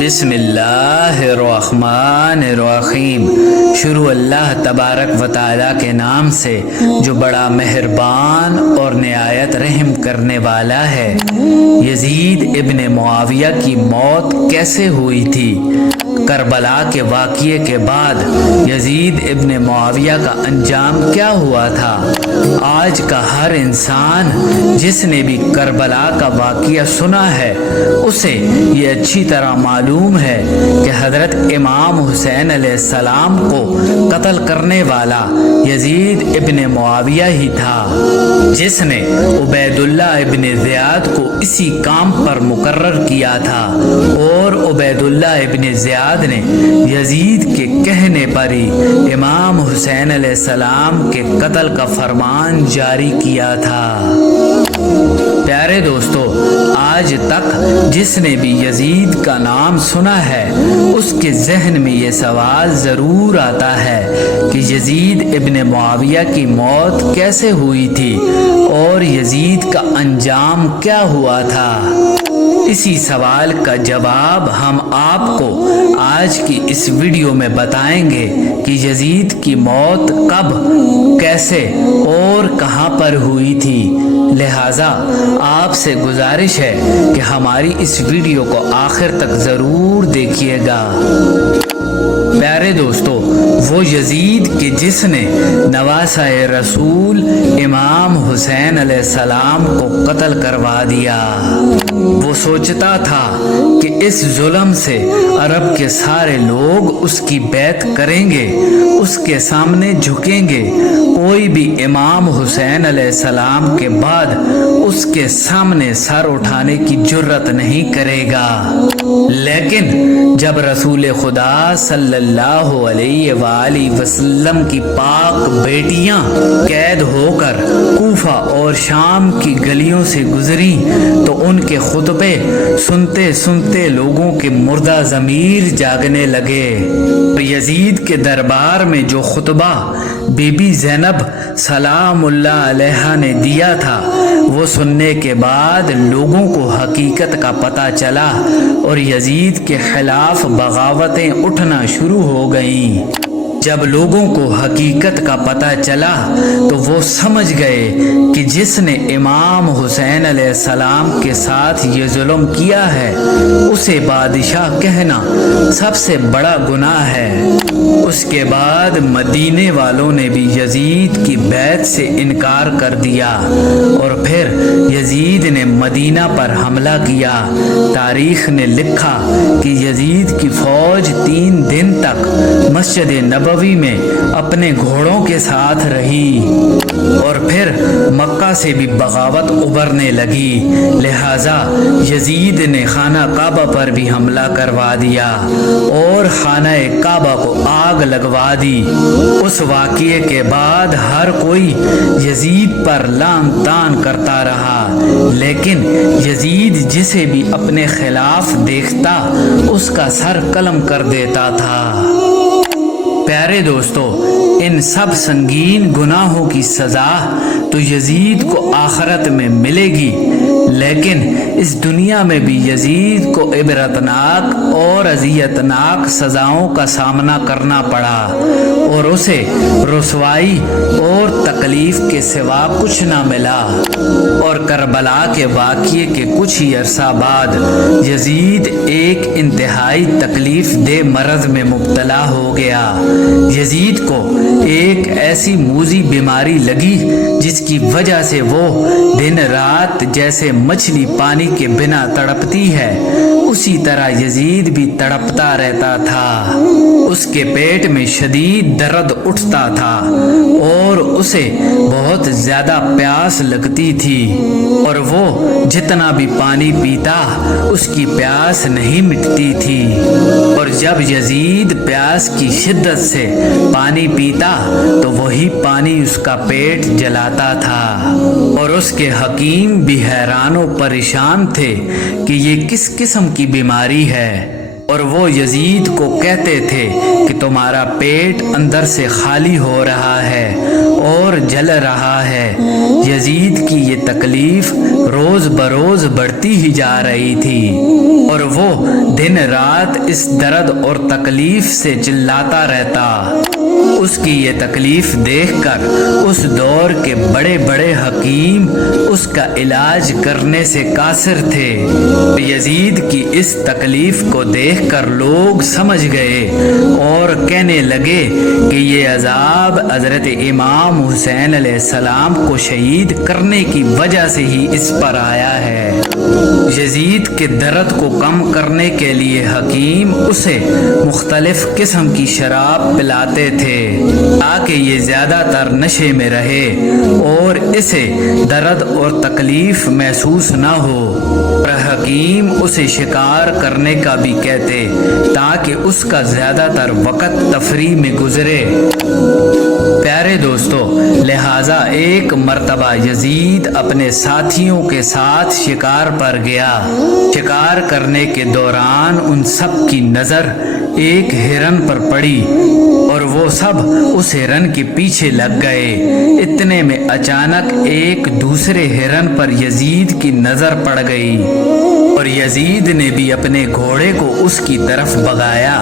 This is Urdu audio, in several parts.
بسم اللہ الرحمن الرحیم۔ شروع اللہ تبارک و تعالیٰ کے نام سے جو بڑا مہربان اور نہایت رحم کرنے والا ہے۔ یزید ابن معاویہ کی موت کیسے ہوئی تھی؟ کربلا کے واقعے کے بعد یزید ابن معاویہ کا انجام کیا ہوا تھا؟ آج کا ہر انسان جس نے بھی کربلا کا واقعہ سنا ہے اسے یہ اچھی طرح معلوم ہے کہ حضرت امام حسین علیہ السلام کو قتل کرنے والا یزید ابن معاویہ ہی تھا، جس نے عبید اللہ ابن زیاد کو اسی کام پر مقرر کیا تھا، اور عبید اللہ ابن زیاد نے یزید کے کہنے پر ہی امام حسین علیہ السلام کے قتل کا فرمان جاری کیا تھا۔ پیارے دوستو، آج تک جس نے بھی یزید کا نام سنا ہے اس کے ذہن میں یہ سوال ضرور آتا ہے کہ یزید ابن معاویہ کی موت کیسے ہوئی تھی اور یزید کا انجام کیا ہوا تھا۔ اسی سوال کا جواب ہم آپ کو آج کی اس ویڈیو میں بتائیں گے کہ یزید کی موت کب، کیسے اور کہاں پر ہوئی تھی۔ لہٰذا آپ سے گزارش ہے کہ ہماری اس ویڈیو کو آخر تک ضرور دیکھیے گا۔ پیارے دوستو، وہ یزید کہ جس نے نواسہ رسول امام حسین علیہ السلام کو قتل کروا دیا، وہ سوچتا تھا کہ اس ظلم سے عرب کے سارے لوگ اس کی بیعت کریں گے، اس کے سامنے جھکیں گے، کوئی بھی امام حسین علیہ السلام کے بعد اس کے سامنے سر اٹھانے کی جرت نہیں کرے گا۔ لیکن جب رسول خدا صلی اللہ علیہ وآلہ وسلم کی پاک بیٹیاں قید ہو کر کوفہ اور شام کی گلیوں سے گزری تو ان کے خطبے سنتے سنتے لوگوں کے مردہ ضمیر جاگنے لگے۔ یزید کے دربار میں جو خطبہ بی بی زینب سلام اللہ علیہا نے دیا تھا وہ سننے کے بعد لوگوں کو حقیقت کا پتہ چلا اور یزید کے خلاف بغاوتیں اٹھنا شروع ہو گئیں۔ جب لوگوں کو حقیقت کا پتہ چلا تو وہ سمجھ گئے کہ جس نے امام حسین علیہ السلام کے ساتھ یہ ظلم کیا ہے اسے بادشاہ کہنا سب سے بڑا گناہ ہے۔ اس کے بعد مدینے والوں نے بھی یزید کی بیعت سے انکار کر دیا اور پھر یزید نے مدینہ پر حملہ کیا۔ تاریخ نے لکھا کہ یزید کی فوج 3 دن تک مسجد نبوی میں اپنے گھوڑوں کے ساتھ رہی اور پھر مکہ سے بھی بغاوت ابھرنے لگی، لہٰذا یزید نے خانہ کعبہ پر بھی حملہ کروا دیا اور خانہ کعبہ کو آگ لگوا دی۔ اس واقعے کے بعد ہر کوئی یزید پر لعن طعن کرتا رہا، لیکن یزید جسے بھی اپنے خلاف دیکھتا اس کا سر قلم کر دیتا تھا۔ پیارے دوستو، ان سب سنگین گناہوں کی سزا تو یزید کو آخرت میں ملے گی، لیکن اس دنیا میں بھی یزید کو عبرتناک اور اذیتناک سزاؤں کا سامنا کرنا پڑا اور اسے رسوائی اور تکلیف کے سوا کچھ نہ ملا۔ اور کربلا کے واقعے کے کچھ ہی عرصہ بعد یزید ایک انتہائی تکلیف دہ مرض میں مبتلا ہو گیا۔ یزید کو ایک ایسی موذی بیماری لگی جس کی وجہ سے وہ دن رات جیسے مچھلی پانی کے بنا تڑپتی ہے اسی طرح یزید بھی تڑپتا رہتا تھا۔ اس کے پیٹ میں شدید درد اٹھتا تھا اور اسے بہت زیادہ پیاس لگتی تھی اور وہ جتنا بھی پانی پیتا اس کی پیاس نہیں مٹتی تھی، اور جب یزید پیاس کی شدت سے پانی پیتا تو وہی پانی اس کا پیٹ جلاتا تھا، اور اس کے حکیم بھی حیران و پریشان تھے کہ یہ کس قسم کی بیماری ہے اور وہ یزید کو کہتے تھے کہ تمہارا پیٹ اندر سے خالی ہو رہا ہے اور جل رہا ہے۔ یزید کی یہ تکلیف روز بروز بڑھتی ہی جا رہی تھی اور وہ دن رات اس درد اور تکلیف سے چلاتا رہتا۔ اس کی یہ تکلیف دیکھ کر اس دور کے بڑے بڑے حکیم اس کا علاج کرنے سے قاصر تھے۔ یزید کی اس تکلیف کو دیکھ کر لوگ سمجھ گئے اور کہنے لگے کہ یہ عذاب حضرت امام حسین علیہ السلام کو شہید کرنے کی وجہ سے ہی اس پر آیا ہے۔ یزید کے درد کو کم کرنے کے لیے حکیم اسے مختلف قسم کی شراب پلاتے تھے تاکہ یہ زیادہ تر نشے میں رہے اور اسے درد اور تکلیف محسوس نہ ہو، اور حکیم اسے شکار کرنے کا بھی کہتے تاکہ اس کا زیادہ تر وقت تفریح میں گزرے۔ پیارے دوستو، لہٰذا ایک مرتبہ یزید اپنے ساتھیوں کے ساتھ شکار پر گیا۔ شکار کرنے کے دوران ان سب کی نظر ایک ہرن پر پڑی اور وہ سب اس ہرن کے پیچھے لگ گئے۔ اتنے میں اچانک ایک دوسرے ہرن پر یزید کی نظر پڑ گئی اور یزید نے بھی اپنے گھوڑے کو اس کی طرف بھگایا۔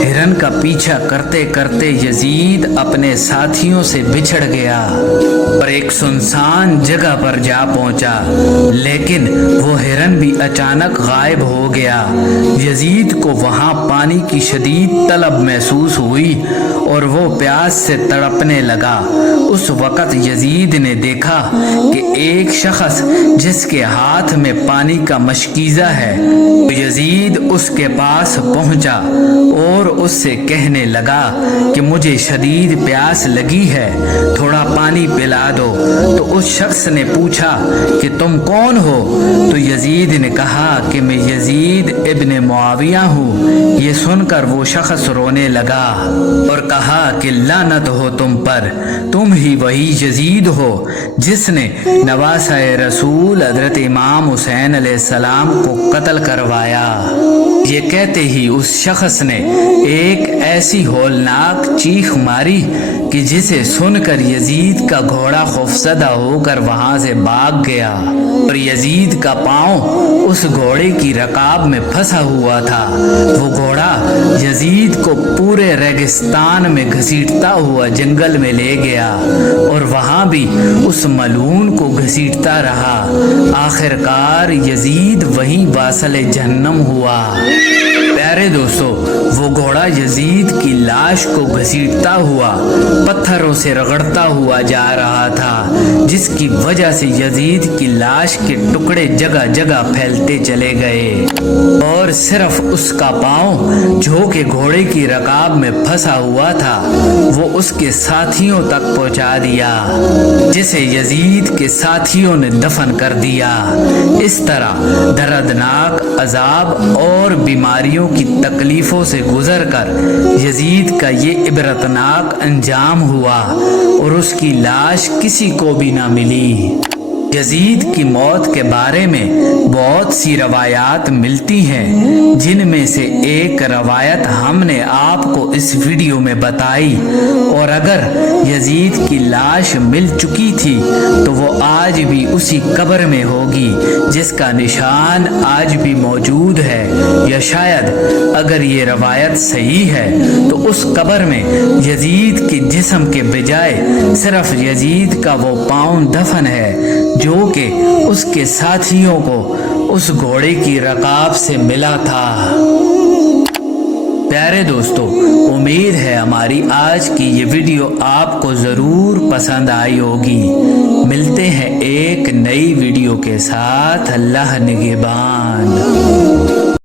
ہرن کا پیچھا کرتے کرتے یزید اپنے ساتھیوں سے بچھڑ گیا اور ایک سنسان جگہ پر جا پہنچا، لیکن وہ ہرن بھی اچانک غائب ہو گیا۔ یزید کو وہاں پانی کی شدید طلب محسوس ہوئی اور وہ پیاس سے تڑپنے لگا۔ اس وقت یزید نے دیکھا کہ ایک شخص جس کے ہاتھ میں پانی کا مشکیزہ ہے، یزید اس کے پاس پہنچا اور اس سے کہنے لگا کہ مجھے شدید پیاس لگی ہے، تھوڑا پانی پلا دو۔ تو اس شخص نے پوچھا کہ تم کون ہو؟ تو یزید نے کہا کہ میں یزید ابن معاویہ ہوں۔ یہ سن کر وہ شخص رونے لگا اور کہا کہ لعنت ہو تم پر، تم ہی وہی یزید ہو جس نے نواسہ رسول حضرت امام حسین علیہ السلام کو قتل کروایا۔ یہ کہتے ہی اس شخص نے ایک ایسی ہولناک چیخ ماری کہ جسے سن کر یزید کا گھوڑا خوفزدہ ہو کر وہاں سے بھاگ گیا اور یزید کا پاؤں اس گھوڑے کی رکاب میں پھنسا ہوا تھا۔ وہ گھوڑا یزید کو پورے ریگستان میں گھسیٹتا ہوا جنگل میں لے گیا اور وہاں بھی اس ملعون کو گھسیٹتا رہا۔ آخر کار یزید وہیں واصل جہنم ہوا۔ پیارے دوستو، وہ گھوڑا یزید کی لاش کو گھسیٹتا ہوا پتھروں سے رگڑتا ہوا جا رہا تھا، جس کی وجہ سے یزید کی لاش کے ٹکڑے جگہ جگہ پھیلتے چلے گئے اور صرف اس کا پاؤں جو کہ گھوڑے کی رکاب میں پھنسا ہوا تھا وہ اس کے ساتھیوں تک پہنچا دیا، جسے یزید کے ساتھیوں نے دفن کر دیا۔ اس طرح دردناک عذاب اور بیماریوں کی تکلیفوں سے گزر کر یزید کا یہ عبرتناک انجام ہوا اور اس کی لاش کسی کو بھی نہ ملی۔ یزید کی موت کے بارے میں بہت سی روایات ملتی ہیں، جن میں سے ایک روایت ہم نے آپ کو اس ویڈیو میں بتائی، اور اگر یزید کی لاش مل چکی تھی تو وہ آج بھی اسی قبر میں ہوگی جس کا نشان آج بھی موجود ہے، یا شاید اگر یہ روایت صحیح ہے تو اس قبر میں یزید کے جسم کے بجائے صرف یزید کا وہ پاؤں دفن ہے جو کہ اس کے ساتھیوں کو اس گھوڑے کی رکاب سے ملا تھا۔ پیارے دوستو، امید ہے ہماری آج کی یہ ویڈیو آپ کو ضرور پسند آئی ہوگی۔ ملتے ہیں ایک نئی ویڈیو کے ساتھ۔ اللہ نگہبان۔